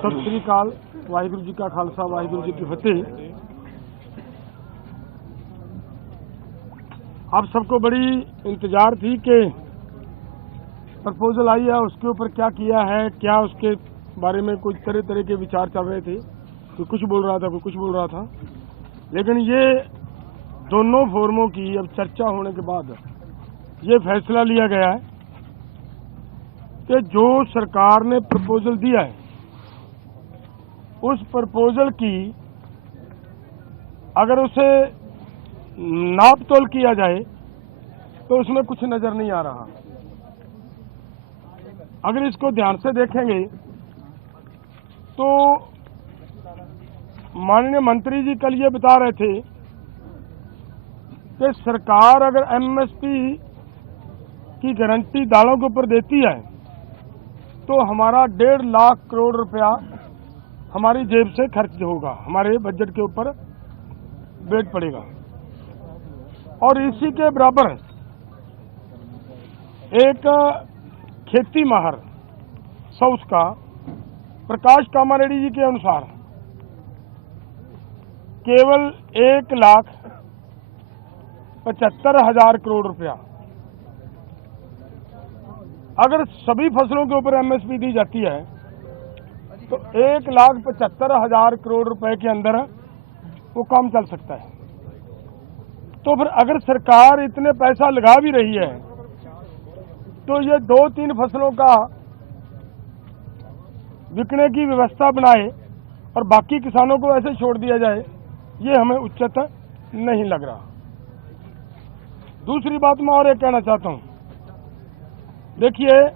सत श्री अकाल। वाहिगुरू जी का खालसा, वाहिगुरू जी की फतेह। आप सबको बड़ी इंतजार थी कि प्रपोजल आई है, उसके ऊपर क्या किया है, क्या उसके बारे में कुछ तरह तरह के विचार चल रहे थे। कोई कुछ बोल रहा था, कोई कुछ बोल रहा था, लेकिन ये दोनों फोरमों की अब चर्चा होने के बाद ये फैसला लिया गया है कि जो सरकार ने प्रपोजल दिया है उस प्रपोजल की अगर उसे नाप तोल किया जाए तो उसमें कुछ नजर नहीं आ रहा। अगर इसको ध्यान से देखेंगे तो माननीय मंत्री जी कल ये बता रहे थे कि सरकार अगर एमएसपी की गारंटी दालों के ऊपर देती है तो हमारा 1.5 लाख करोड़ रुपया हमारी जेब से खर्च होगा, हमारे बजट के ऊपर वेट पड़ेगा। और इसी के बराबर एक खेती माहर साउथ का प्रकाश कामारेड्डी जी के अनुसार केवल 1,75,000 करोड़ रुपया अगर सभी फसलों के ऊपर एमएसपी दी जाती है तो 1,75,000 करोड़ रुपए के अंदर वो काम चल सकता है। तो फिर अगर सरकार इतने पैसा लगा भी रही है तो ये 2-3 फसलों का बिकने की व्यवस्था बनाए और बाकी किसानों को ऐसे छोड़ दिया जाए, ये हमें उचित नहीं लग रहा। दूसरी बात मैं और एक कहना चाहता हूं, देखिए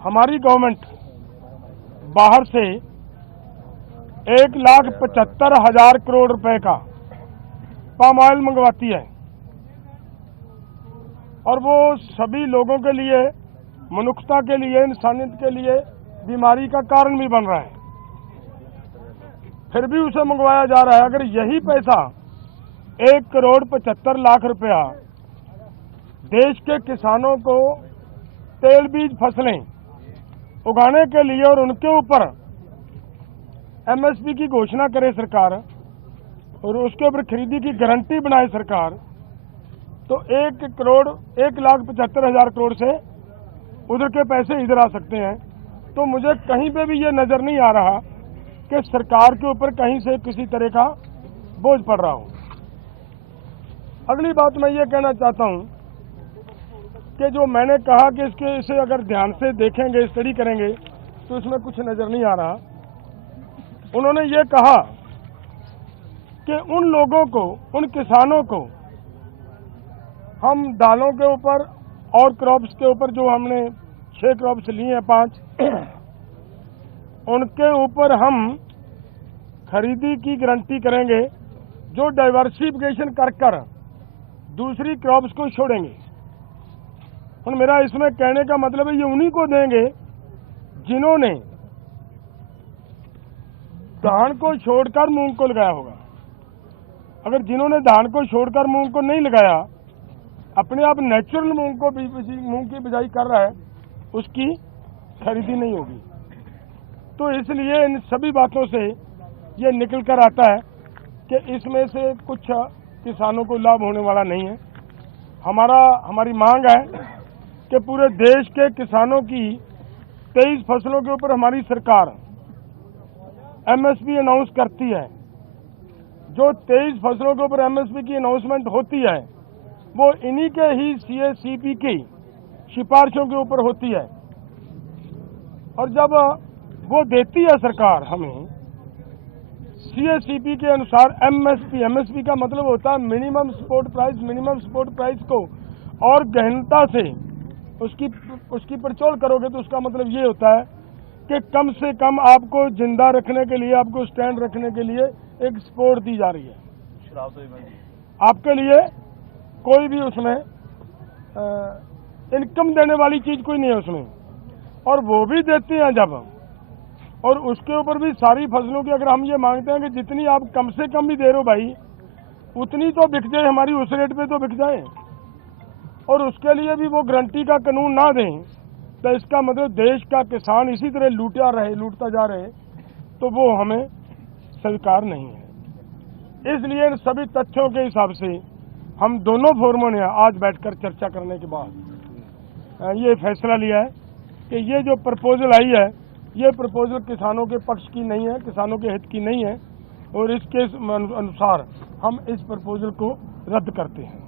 हमारी गवर्नमेंट बाहर से 1,75,000 करोड़ रुपए का पाम ऑयल मंगवाती है और वो सभी लोगों के लिए, मनुष्यता के लिए, इंसानियत के लिए बीमारी का कारण भी बन रहा है, फिर भी उसे मंगवाया जा रहा है। अगर यही पैसा 1,75,00,000 रुपया देश के किसानों को तेल बीज फसलें उगाने के लिए और उनके ऊपर एमएसपी की घोषणा करे सरकार और उसके ऊपर खरीदी की गारंटी बनाए सरकार, तो 1,75,000 करोड़ से उधर के पैसे इधर आ सकते हैं। तो मुझे कहीं पे भी ये नजर नहीं आ रहा कि सरकार के ऊपर कहीं से किसी तरह का बोझ पड़ रहा हो। अगली बात मैं ये कहना चाहता हूं कि जो मैंने कहा कि इसे अगर ध्यान से देखेंगे, स्टडी करेंगे तो इसमें कुछ नजर नहीं आ रहा। उन्होंने ये कहा कि उन लोगों को, उन किसानों को हम दालों के ऊपर और क्रॉप्स के ऊपर जो हमने 6 क्रॉप्स लिए हैं, 5 उनके ऊपर हम खरीदी की गारंटी करेंगे जो डाइवर्सिफिकेशन कर दूसरी क्रॉप्स को छोड़ेंगे। और मेरा इसमें कहने का मतलब है ये उन्हीं को देंगे जिन्होंने धान को छोड़कर मूंग को लगाया होगा। अगर जिन्होंने धान को छोड़कर मूंग को नहीं लगाया, अपने आप नेचुरल मूंग की बिजाई कर रहा है, उसकी खरीदी नहीं होगी। तो इसलिए इन सभी बातों से ये निकल कर आता है कि इसमें से कुछ किसानों को लाभ होने वाला नहीं है। हमारी मांग है कि पूरे देश के किसानों की 23 फसलों के ऊपर हमारी सरकार एमएसपी अनाउंस करती है। जो 23 फसलों के ऊपर एमएसपी की अनाउंसमेंट होती है वो इन्हीं के ही सीएसीपी की सिफारिशों के ऊपर होती है। और जब वो देती है सरकार हमें सीएसीपी के अनुसार एमएसपी का मतलब होता है minimum support price. Minimum support price को और गहनता से उसकी पड़चोल करोगे तो उसका मतलब ये होता है कि कम से कम आपको जिंदा रखने के लिए, आपको स्टैंड रखने के लिए एक सपोर्ट दी जा रही है। आपके लिए कोई भी उसमें इनकम देने वाली चीज कोई नहीं है उसमें, और वो भी देते हैं जब, और उसके ऊपर भी सारी फसलों की अगर हम ये मांगते हैं कि जितनी आप कम से कम भी दे रहे हो भाई, उतनी तो बिक जाए, हमारी उस रेट पे तो बिक जाए, और उसके लिए भी वो गारंटी का कानून ना दें तो इसका मतलब देश का किसान इसी तरह लूटता जा रहे, तो वो हमें स्वीकार नहीं है। इसलिए इन सभी तथ्यों के हिसाब से हम दोनों फोरमों ने आज बैठकर चर्चा करने के बाद ये फैसला लिया है कि ये जो प्रपोजल आई है, ये प्रपोजल किसानों के पक्ष की नहीं है, किसानों के हित की नहीं है, और इसके अनुसार हम इस प्रपोजल को रद्द करते हैं।